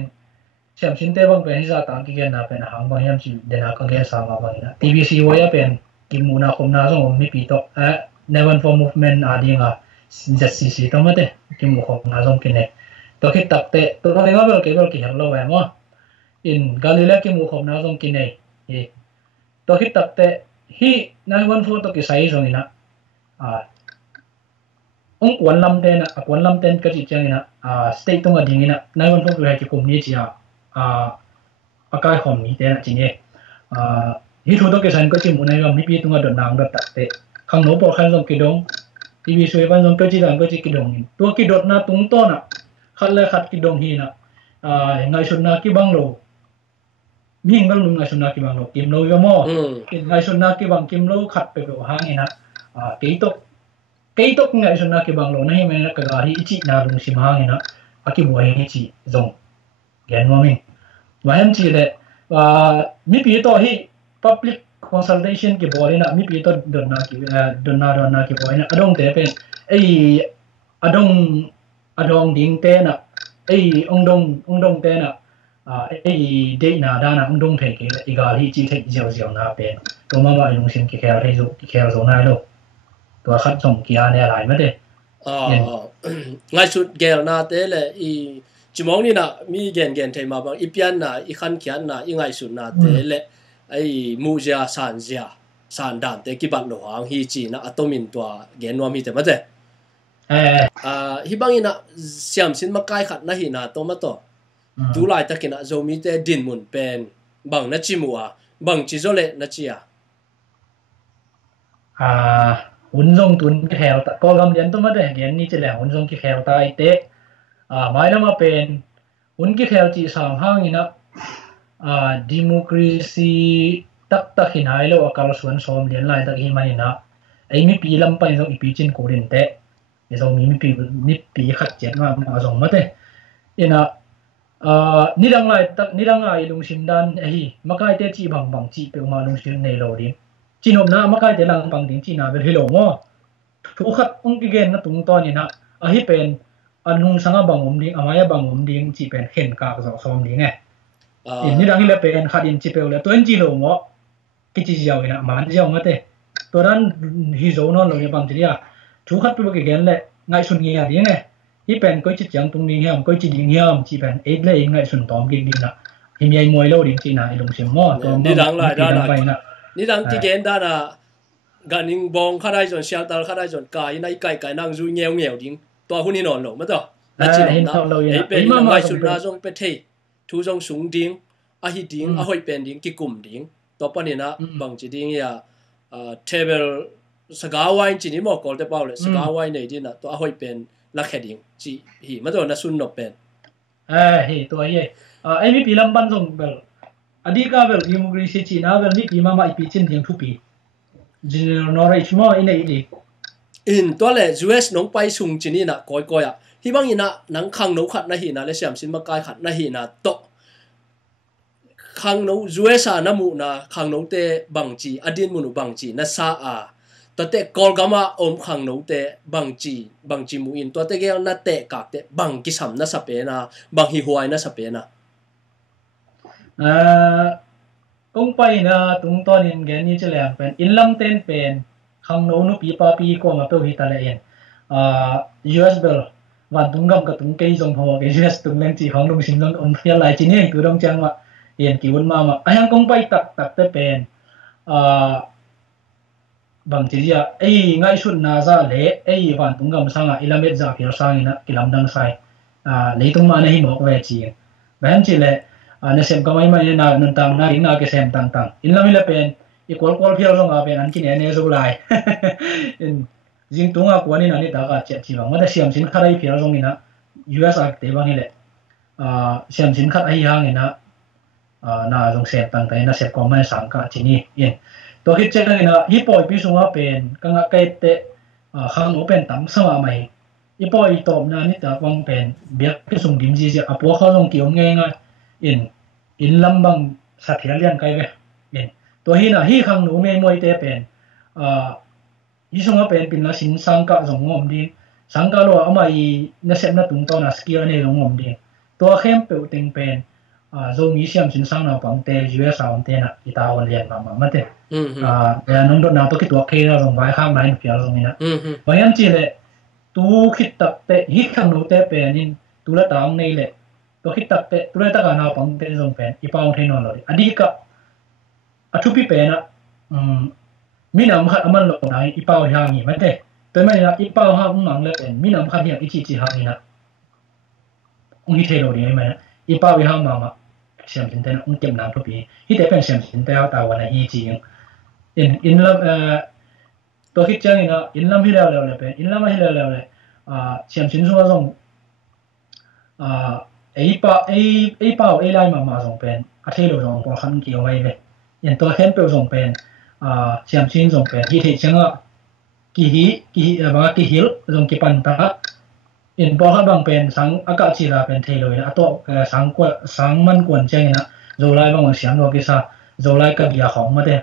เสียมชินเตบังเป็นที่จะตั้งกิเกนนะเป็นหางบางอย่างที่เดนักกันแค่สามบางอย่าง TVC ว่าจะเป็นกิมูนาคมนาส่งมีปีโต914 movement อดีตก็CC ตัวมาเตกิมูคมนาส่งกินเนี่ยตัวคิดตักเตตัวอะไรก็เป็นเกี่ยวกับกิจฮัลโหลแหวนว่าอินกาลิเลกิมูคมนาส่งกินเนี่ยตัวคิดตักเตฮี914ตัวกิไซส์ตรงนี้นะกวนลำเต็นกวนลำเต็นก็จีจังนะสเต็กตรงกับดิ้งนะ914คือให้กิคุมนี้จีอากาศหอมนี้เต็นจีเนี่ยฮิทุกตัวกิสันก็จิมุนายมีปีตรงกับโดนนางแบบตัดเตะข้างโน้นพอขันลงกิดงทีวีสวยพันลงก็จีดังก็จีกิดงนี่ตัวกิดนะตรงต้นนะขัดเลยขัดกิดงฮีนะไงสุนัขกิบังโลมีเงินลุงไงสุนัขกิบังโลกิมโลยมั้งไงสุนัขกิบังกิมโลขัดไปกับหางนี่นะkaitok nga iso na kibang lo na himay na kagari ichi na lung simhangin na akibuhay ichi zong gan mo min maham chi le mi pi to hi public consultation ki bori na mi pi to don na ki bori na adong te pen ai adong ding te na ai ongdong te na ai de na da na ongdong the ke igari chi the jiao na pen to ma ba lung sim ki kher zo na loตัวขัดส่งเกียร์เนี่ยหลายไม่ได้ไงสุดเกลนาเตเลยจิมองนี่นะมีเกณฑ์เทมาบางอีเปียนนะอีขันเขียนนะอีไงสุดนาเตเลยไอ้มูเจียสานด่านเตกิบัตหลวงฮีจีนะอัตมินตัวเกณฑ์ว่ามีแต่ไม่ได้ฮิบังนี่นะเสียมสินมาใกล้ขัดนะหินะตัวมาตัวดูลายตะกินะโจมีแต่ดินมุนเป็นบางนัจิมัวบางจิโซเลนัจิยาหุ่นทรงตุนแถวก็กำเรียนตัวมาได้เรียนนี่จะแหละหุ่นทรงกี่แถวตายเตะหมายแล้วมาเป็นหุ่นกี่แถวจีสามห้างนี่นะดิโมคราซีตักหินหายแล้วอาการส่วนสมเรียนลายตักหินมันนี่นะไอ้มีปีลำไปทรงอีปีจินโคเรนเตะไอ้ทรงมีปีขัดเจ็ดมาทรงมาเตะนี่นะนี่ดังไรลุงชิมดันไอ้มาใกล้เตะจีบางจีเปียวมาลุงชิมในโลดิจีนอมนะมาใกล้เตลังปังดิ้งจีน่าเป็นฮิโลโม่ทุกขัดองค์กิเกนนะตรงตอนนี้นะฮิเป็นอันนุ่งสังบางอมดิ้งอามายบางอมดิ้งจีเป็นเห็นกากสองสมดิ้งไงนี่ดังฮิเลเป็นขัดอินจีเปลเลยตัวเองจีโลโม่กิจเจ้าเนี่ยมันเจ้ามาเตตัวนั้นฮิโซนอนเลยบางทีอ่ะทุกขัดตัวกิเกนเลยไงสุนเงียดิ้งไงฮิเป็นก็จิตยังตรงนี้เหี้ยมก็จิตดิ้งเหี้ยมจีเป็นเอ็ดเลยไงสุนตอมดิ้งนะฮิมีไอมวยเล่าดิ้งจีน่าไอลงเสียงโม่ตัวนี่ดังไรได้นี่ดังที่เกณฑ์ได้นะการยิงบองข้าได้จนเชียร์ตาข้าได้จนกายในไก่นั่งจูเงี้ยวดิ้งตัวหุ่นนี่นอนหลงไม่ต่อแล้วจีนนะไอ้เป็นยังไงสุดน่าจงเป็นเททุจงสูงดิ้งฮิดิ้งหอยเป็นดิ้งกี่กลุ่มดิ้งตัวปนี่นะบางจีดิ้งอย่าเทเบิลสกาวไวจีนี่หมอกอลเตเปล่าเลยสกาวไวในที่น่ะตัวหอยเป็นลักแค่ดิ้งจีหีไม่ต่อนะสุนนกเป็นตัวเย่ไอ้มีปีลำบันจงเบลอดีตก็แบบดิโมคราซีจีน่าแบบนี้ปีมาอีปีจินทิ้งทุกปี general knowledge มั้งอินเลยตัวเลย US น้องไปสุ่งจีนี่นะก้อยอ่ะที่บางทีนะนังขังน้องขัดนะหินะเลยเสียมสินมาไกลขัดนะหินะโตขังน้อง US น้ำมูนะขังน้องเตะบังจีอดีตมูนุบังจีนะซาตัวเตะกอลกามาอมขังน้องเตะบังจีมูอินตัวเตะแกน่าเตะกากเตะบังกิสัมน่าสเปนะบังฮิฮวยน่าสเปนะ công bay na tung to in gen ni chele pen in lam ten pen khang no nu pi pa pi ko ma pe hi ta le en US dollar van tung gam ka tung kei jong ho ke US tung leng chi hong lung sim long om phia lai chi ni tu dong chang ma yen ki won ma ayang công bay tak tak te pen bang chi ya ei ngai sun na za le ei van tung gam sanga ilamet za phir sang ina kilam dang sai leitung ma na hi mok ve chi ban chi le na sem kamai ma na nun tang na ring na ke sem tang tang in lam le pen i kol phir long a pen an kin ne zo lai in jing tunga ko ni na ni ta ka che chi bang ma da siam sin kharai phir long ina US ak te bang ile siam sin khat ai hang ina na jong sem tang tai na sep ko ma sang ka chi ni yen to hit che ina hi poi pi sunga pen ka nga kai te khang open tam sama mai i poi tom na ni ta wang pen biak ke sung dim ji je apo kha long ki om nge nga in lambang sa thia lian kai ve yen to hi na hi khang nu me moi te pen hi sunga pen pin la sin sang ka jong ngom di sang ka lo ama I na sep na tung to na skill ne long ngom di to khem pe ting pen zo mi siam sin sang na pang te US am te na ita on lian ma te ya nong do na to ki to ke na jong vai khang nai pia jong ina bayan chi le tu khit tak te hi khang nu te pen in tu la tang nei le to khit tak te tu la ta ka na pang te jong pen I paung the no lo adi ka athu pi pe na mi nam khat aman lo nai I pau ha ngi ma te to mai na I pau ha mang le pen mi nam khat hi I chi ha ni na ong hi the lo ni mai na I pau ha ma siam sin te na ong kem na to pi hi te pen siam sin te ta wa na hi chi in lam to khit chang ina in lam hi la le pen in lam hi la le siam sin so jong ei pau ei lai ma jong pen a the lo jong ko khan ki oi ve yen to khen pe jong pen siam sin jong pen hi the changa ki ba ki hil jong ki pan ta in bo khan bang pen sang aka chi la pen the lo na to sang man kwan chang ina zo lai bang siam lo ki sa zo lai ka ya khong ma de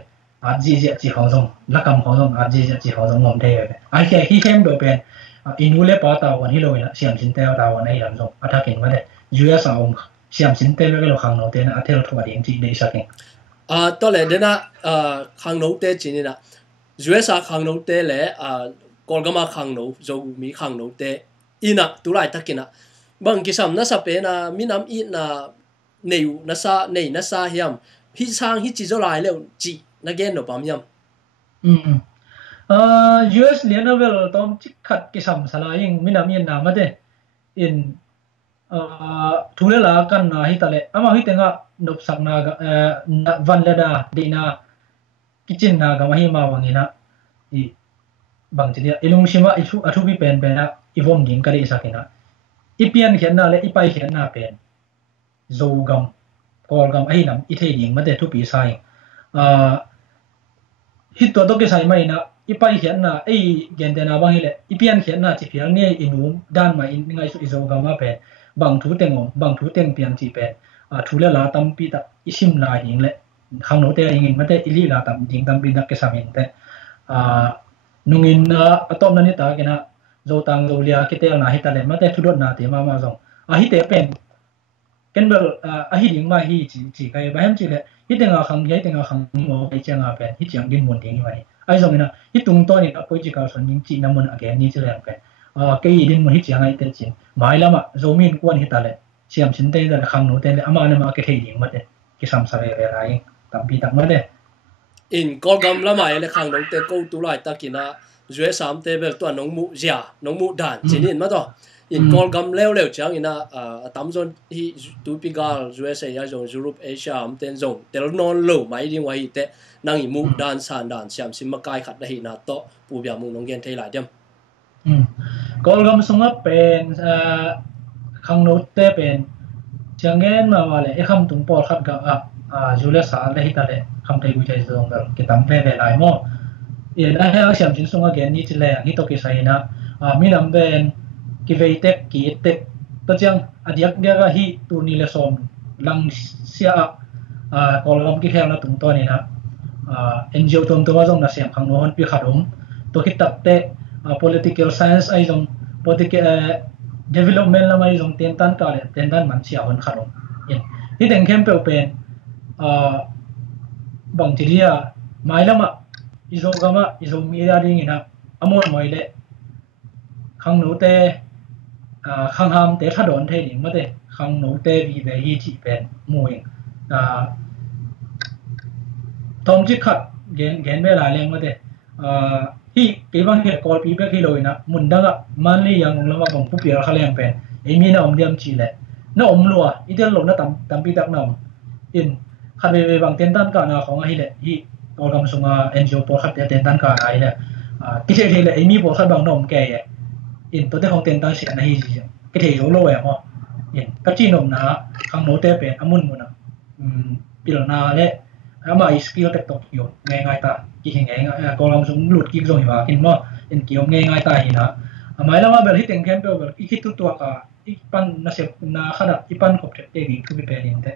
a ji chi khong jong la kam khong jong a ji chi khong jong ngom the ai ke hi hem do pen in ule pa ta wan hi lo ina siam sin te ta wan ai lam jong athakin ma de US om siam sin te lo khang no te na athel thwa ding chi dei saking to le de na khang no te chi ni na US khang no te le kolgama khang no zo mi khang no te ina tu lai takina bang ki sam na sa pe na minam I na neu na sa hiam hi sang hi chi zo lai le chi na gen no pam yam US level tom chi khat ki sam sala ing minam yin na ma de in thule la kan na hi tale ama hi tenga nop sak na van la da de na kitchen na ga ma hi ma wangina I bang chi dia ilung sima I athu bi pen pen na ivom ding ka ri sakina ipian khian na le ipai khian na pen zo gam kol gam ai nam I thei ding ma de thu pi sai hit to ke sai mai na ipai khian na ei gen de na bang hi le ipian khian na chi phiang ne inum dan ma in ngai su zo gam ma pen bang thu teng pian chi pen thule la tam pi ta isim la ding le khang no te ing ma te ili la tam ding tam pi na ke samin te nungin atom na ni ta ke na zo tang zo lia ke te na hi ta le ma te thudot na te ma zong hi te pen ken bel hi ding ma hi chi kai ba hem chi le hi te nga khang mo pe chang a pen hi chang din mon ding mai ai zong na hi tung to ni apoi chi ka son ning chi na mon again ni chi le pen ke din mo hi chang ai te chin mai lama zo min kwan hi ta le siam sin te da khang no te le ama na ma ke thei ding ma te ki sam sa le lai tam pi tak ma de in kolgam la mai le khang no te ko tu lai takina zue sam te bel to nong mu dan chinin ma to in kolgam leo chang ina tam zon hi tu pi gal zue se ya zong Europe Asia am ten zong tel non lo mai ding wa hi te nang I mu dan san dan siam sim ma kai khat da hi na to pu bia mu nong gen thei lai dem kolgam sunga pen khang no te pen changen ma wale e kham tung por khat ga jule sa le hi ta le kham thei gu chai zong dal ki tam pe le lai mo e la ha siam sin sunga gen ni chile hi to ki sai na mi nam ben ki vei tek ki tek to chang adiak dia ga hi tu ni le som lang sia kolgam ki khel na tung to ni na NGO tom to jong na siam khang no hon pi khadum to ki tak te political science ai jong political development la mai jong ten tan ka le ten dan man sia hon khadum hi teng kem pe pen บางทีเดียไม่ละมาอิโซกามาอิโซมีอะไรดิ่งนะอมอนมวยเล่ขังหนูเตขังหามเตะถ้าโดนเทดิ่งมาเตะขังหนูเตะวีเบฮีจีเป็นมวยทอมจิขัดเกณฑ์เวลาเลี้ยงมาเตะที่กี่บางเหตุกอลปีเบกฮิโลนะมุนดังอ่ะมันเลยยังลงมาบังผู้เปียร์เขาเลี้ยงเป็นไอ้มีน่าอมเดียมชีเลยน่าอมลัวอีเดียลงน่าตั้มปีตักน้ำอินขัดไปบางเต็นตันกันนะของไอ้เลยที่ตัวกำสุงเอ็นจีโอปอขัดเต็นตันกันไอ้เลยที่เทเลยไอ้มีปอขัดบางน้ำแก่อินตัวเด็กของเต็นตันเสียนะฮิจิก็เทโยโล่อะมั้งอินกับจีนมนะขังโนเตเป็นอามุนมุนะปีละนาเลยอามาอีสกิลเต็กตกอยู่ง่ายๆตากี่ง่ายๆก็ลองสมหลุดกี่ส่วนอยู่ว่ากินมั้งอินเกี่ยวง่ายๆตาหินะหมายแล้วว่าเบลที่แต่งแคมเปญเบลอีกทุกตัวก็อีปันน่าเสียน่าขนาดอีปันขบเด็กอีกคือเป็นอินเต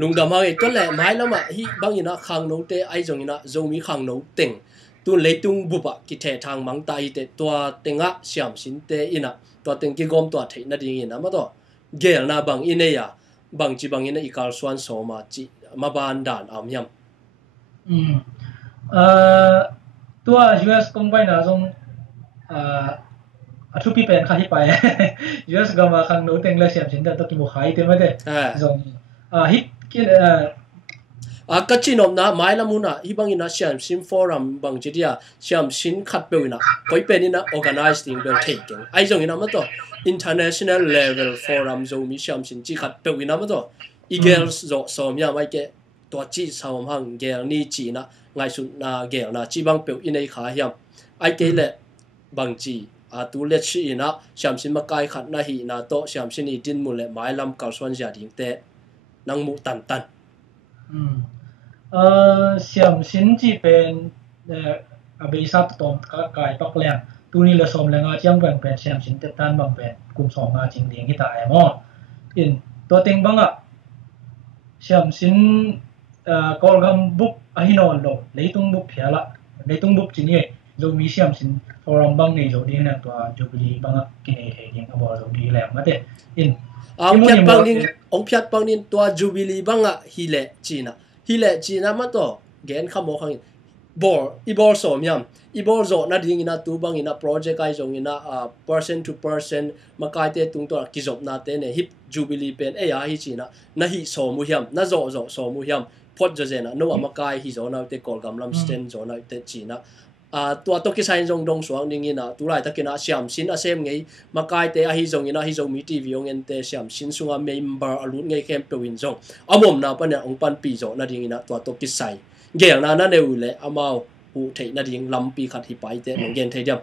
ลุงดำมาเองก็แหละหมายแล้วมาฮีบางอย่างนะขังโนเตไอจงอย่างนะจงมีขังโนเต็งตัวเล็กตุงบุบะกิเททางมังตาอีเตตัวเต็งอะเสียมสินเตอินะตัวเต็งกิกอมตัวเทนั่นเองนะมาตัวเกลนะบางอินเนียบางจีบางอินอีกาลสวนโซมาจีมาบานด่านอามยตัว US คงไปนะจงทุกปีเป็นข้าที่ไป US ก็มาขังโนเต็งเลยเสียมสินแต่ตัวกิบุหายเต็มไม่ได้จงฮิตกินก็จีนอมนะหมายละมุนะฮีบางอินะเสียมสินฟอรัมบางจีเดียเสียมสินขัดเปวินะก็เป็นอินะ organizing เบลเทกิ้งไอจงอินะมาตัว international level forum จงมีเสียมสินจีขัดเปวินะมาตัวอีเกลส์โซมยาไม่เกตัวจีสาวมังเกลนี่จีนะไงสุดนะเกลนะจีบางเปวินไอขาเฮียมไอเกลเลยบางจีตัวเล็กชีนะเสียมสินมาไกลขัดนะฮีนะโตเสียมสินอีดินมุเลยหมายลำกัลสวนจะดิ่งเตะนังมุตันเสียมสินจีเป็นบริษัทตรงกายปักแรงตัวนี้เราสมแรงอาจียงเป็นเสียมสินเต็มตันบางเป็นกลุ่มสองอาจริงเดียงที่ตายมั้งอินตัวเต็งบางอ่ะเสียมสินกอลกัมบุกอหินอนโลเลยตุงบุกเพียละเลยตุงบุกจริงเนี่ยเรามีเสียมสินฟอรัมบางในเราดีนะตัวจูบิลีบางอ่ะกินเองเองก็บอกเราดีแล้วมาเด้อินองค์พิจบางนินตัวจูบิลีบางอ่ะฮิเลจีน่ะมาตัวเกณฑ์ขโมยขังบอลอีบอลสมยามอีบอลโจน่าดิ่งอินะตัวบางอินะโปรเจกต์ไอจงอินะperson to person มาไกลเตะตุงตัวกิจบนาเตเนี่ยฮิปจูบิลีเป็นฮิจีน่ะน่าฮิสมุยามน่าโจสมุยามพอดจะเจนะนัวมาไกลฮิโจน่าเตะกอลกำลังสเตนโจน่าเตะจีน่ะตัวตกิสัยจงดงสวงนิ่งอินะตัวไรตะกินะเสียมสินอาเซมไงมาไกลเตะฮิจงอินะฮิจงมีทีวีองเงินเตะเสียมสินสุงาเมมเบอร์อลุนไงเข้มเปวินจงอามอมนาปันเนี่ยองปันปีโจน่าดิ่งอินะตัวตกิสัยเกี่ยงนั้นนั่นเองเลยอามาอูเทน่าดิ่งลำปีขัดฮิไปเตะน้องเกนเทียม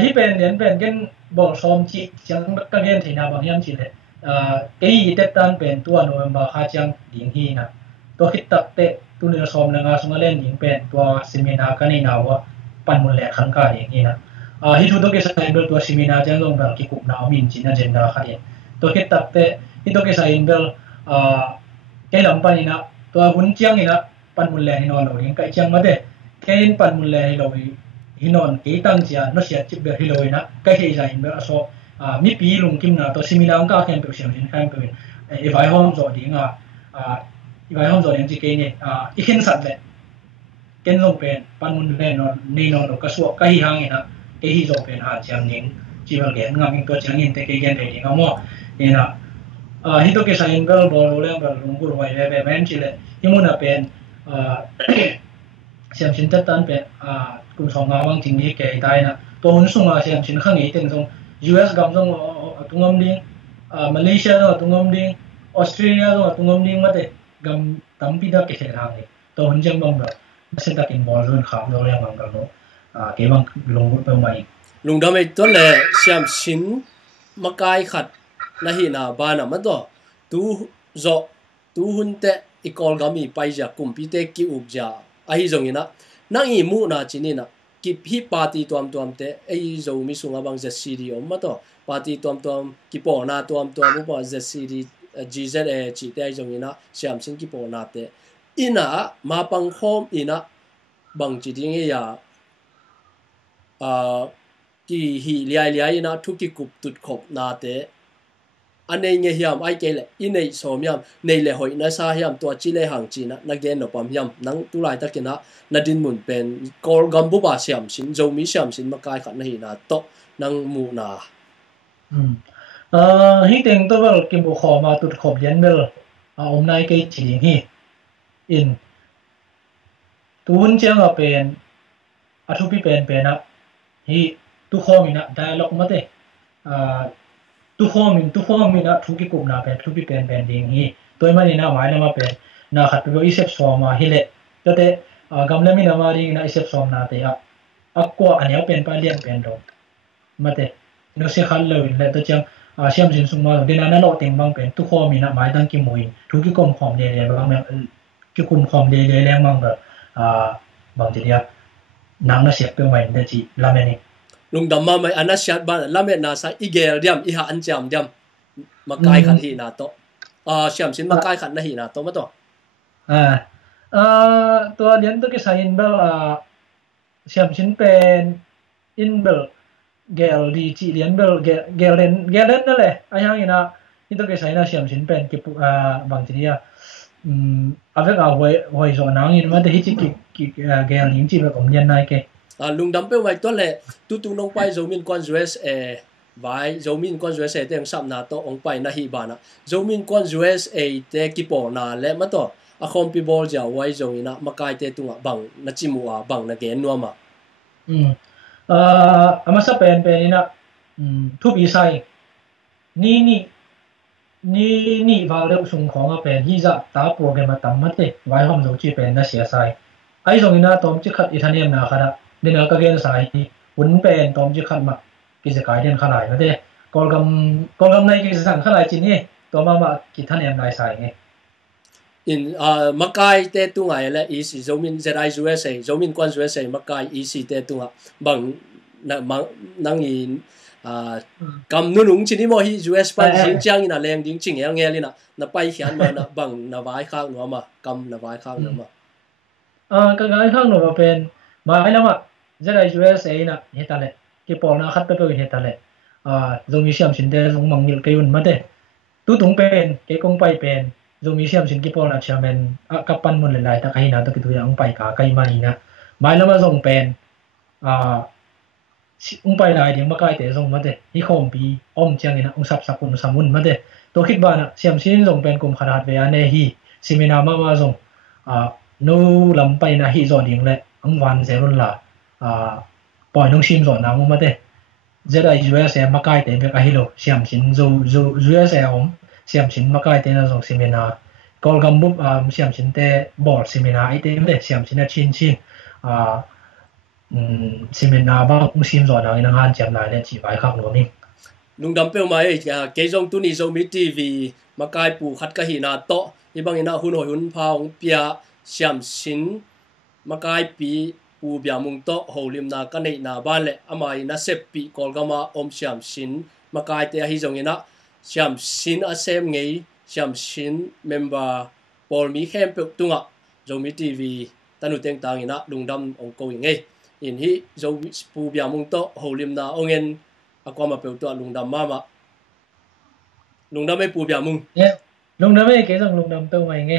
ฮิเป็นเรียนเป็นกันบอกสมจิจังก็เรียนที่นาบางอย่างจีเลยกี่เตตันเป็นตัวโนเวมบาร์ข้าจังดิ่งฮีนะตัวคิดตักเตะตัวเนื้อสมนางาสมาเล่นดิ่งเป็นตัวซิมินากันนี่นาวปันมุลเล่ขันกาดิ่งฮีนะฮิทุตัวเกษายเบลตัวซิมินาจังลงแบบกี่กุบนาวมินจินะเจนดาขัดเองตัวคิดตักเตะฮิตัวเกษายเบลแค่ลำปันนี่นะตัวหุ่นเจียงนี่นะปันมุลเล่ฮินอนเราดิ่งใกล้เจียงมาเด้แค่หินปันมุลเล่ฮิโลฮินอนกี่ตั้งเจียนนักเสียจิบเบลฮิโลนะใกล้ที่จะหินเบลโซมีปีลุงกิมนะตัวซิมินาองก้าแค่เป็นเสียงสินค้าเป็นอีไวห้องจอดิ่งอีไวห้องจอดิ่งจีเกนี่อีกเห็นสัตว์เลยเกนลงเป็นปันมุลเล่นอนนี่นอนกระสวกใกล้ห่างนี่นะใกล้ที่จอเป็นหาเจียงยิงจีบเกนงามิงตัวเจียงยิงแต่เกนเองเอาหม้อนี่นะฮิตโตเกสายอินเบลบอลเล่นเบลลุงกุลไว้เว็บแมนจิเลยฮิมุนาเป็นเสียมสินเตตันเป็นกลุ่มสองงาวังจริงที่เกยได้นะตัวหุ่นสูงเสียมสินข้างนี้ถึงตรง US กำลังตุงอมดิ้งมาเลเซียตุงอมดิ้งออสเตรเลียตุงอมดิ้งมาเตะกำตั้มปีดเกษตรทางนี้ตัวหุ่นจังบังแบบไม่ใช่ตัดอินบอลรุ่นขาวเราเรียกบังกันเนาะเกบังลงไปใหม่ลุงดำไอ้ตัวเลยเสียมสินมาไกลขัดนะฮีนาบ้านะมันตัวตัวหุ่นเตะอีกอลกามีไปจากกลุ่มพิเตกิอุบจาไอ้จงอินะนั่งอีมูนาจินีนะกิบฮิปาร์ตี้ตัวมเตะไอ้จงมีสุงาบังเจซีดีอมมาตัวปาร์ตี้ตัวกิปอนาตัวมุปะเจซีดีGZA จีเตะไอ้จงอินะเสียมสินกิปอนาเตะอินะมาปังโฮมอินะบังจิติงเอียกี่ฮิเลียอินะทุกกิกุบตุดขบนาเตะ anh ấy nghe hiểm ai kể lệ in này số hiểm này lệ hội na sa hiểm tua chỉ lệ hàng chỉ na gen nó bấm hiểm nắng tu lại tất cả na din mun pen call gam bu ba hiểm xin dâu mi hiểm xin mà cái khát này na to nang mu na hi tiếng tôi vào kim bộ kho mà tụt khom yên bel hôm nay cái chỉ hi in tuôn chiang ở pen thu pi pen á hi tu kho mình á dialogue mà thế tu kho mình á thu cái cụm nào pen thu pi pen ding hi tôi mà đi nào mai nào mà pen na khát bị isep so mà hi lệ cho thế gam lên mình nào mà đi na isep so na thế aqua anh pen pa lian pen rồi mà thế nó sẽ khá lâu lệ tôi chăng xem xin sung mà đến anh nó tiếng bằng pen tu kho mình á mai đang kim mùi thu cái cụm khom để bằng cái cụm khom để lên bằng rồi bằng gì đó nang nó xếp cái mình để chỉ làm này lùng đầm mà mày anh nó xếp ban làm này là sai igel diam iha anh chạm diam mà cái khăn hi na to xem xin mà cái khăn na hi na to mà toตัวเรียนตัวที่ใช้อินเบลxem xin pen in bel gel di chỉเรียนเบลgelนั่นแหละไอ้ยังไงนะนี่ตัวที่ใช้นะxem xin pen เก็บบางทีอ่ะavec hồi rồi nắng như mà để chỉ gel những chỉ là công nhân này cái lùng đâm pe vậy toán lệ tu nông pai dấu min quan USA vai dấu min quan USA tiếng sắm na to ông pai na hi ba na dấu min quan USA te kipo na lệ mà to không bị bol giờ vai dấu na mà cái te tung bằng na chỉ mua bằng na gen nuông mà ama sa pen na thu bị sai ni vào được sungของอ่ะเป็นที่จะตาโปรแกรมตั้มมัดเลยไว้ห้องเราจีเป็นน่าเสียสายไอ้ตรงนี้นะตอมจีขัดอิตาเลียนนะค่ะเดี๋ยวก็เรียนสายหุ่นเป็นตอมจีขัดมากิจการเรียนขนาดนั้นเลยกอลกำในกิจการขนาดจีนี่ตัวมากิจการเรียนได้สายไงมาไกลเตตุงไงและอีสิโจมินเซไรจูเอสเอโจมินกวนจูเอสเอมาไกลอีสิเตตุงอ่ะบางนั่งอินcầm nuôi núng chỉ đi mua hi US pan chính trang như là lên tiếng chỉnh nghe lên là bay khian mà là bằng là vái khác nữa mà cầm là vái khác nữa mà cái gái khác nữaเป็นมาไอ้ละมั้งจะได้ USA นะเฮตันเลยกี่ปอนนะคัดไปเฮตันเลยdùngมีเสียมสินเดdùngมังมิลกี่วันมาเด้ตู้ถุงเป็นกี่กงไปเป็นdùngมีเสียมสินกี่ปอนนะเชื่อมันกับปันมันหลายๆแต่ใครนะตัวกี่ตัวอย่างไปกาใครมานี่นะมาแล้วมาส่งเป็นไปหลายเดี๋ยวมาใกล้แต่ส่งมาเด้ที่คอมปีอ้อมเชียงนี่นะสับสมุนมาเด้ตัวคิดบ้านนะเสียมสินส่งเป็นกลุ่มขนาดเวียนฮีซิมินามาส่งนู้ลำไปนะฮีจอดยิงเลยวันเซรุนละปล่อยน้องชิมสอนน้ำมาเด้จะได้ USA มาใกล้แต่เป็นอะไรหรอเสียมสินUSA เสียมสินมาใกล้แต่นะส่งซิมินากอลกัมบุบเสียมสินแต่บอร์ดซิมินาไอเต็มเด้เสียมสินชินซิมินาบ้างชิมสอนน้ำในงานเจียมนายเนี่ยจีบไปข้างโน้นนี่ลุงดำเปิลมาเกยจงตุนีโซมิทีวีมาใกล้ปูขัดกะหินาโตยี่บางอย่างหุ่นหอยหุ่นพาวเปียเสียมสินมาใกล้ปีปูเบียมุงโตโหลิมนากันในนาบ้านเลยอามาอินาเซปปีกอลกามาอมเสียมสินมาใกล้เตะฮิจงยินะเสียมสินอาเซมไงเสียมสินเมมเบอร์บอลมีเข้มเปิลตุงอ่ะโซมิทีวีตันุเต็งต่างยินะลุงดำองโกยังไงอินฮิโซปูเบียมุงโตโหลิมนาองเงินอากวามาเปิลตัวลุงดำมาลุงดำไม่ปูเบียมุงลุงดำไม่เกี่ยงลุงดำเปิลมายังไง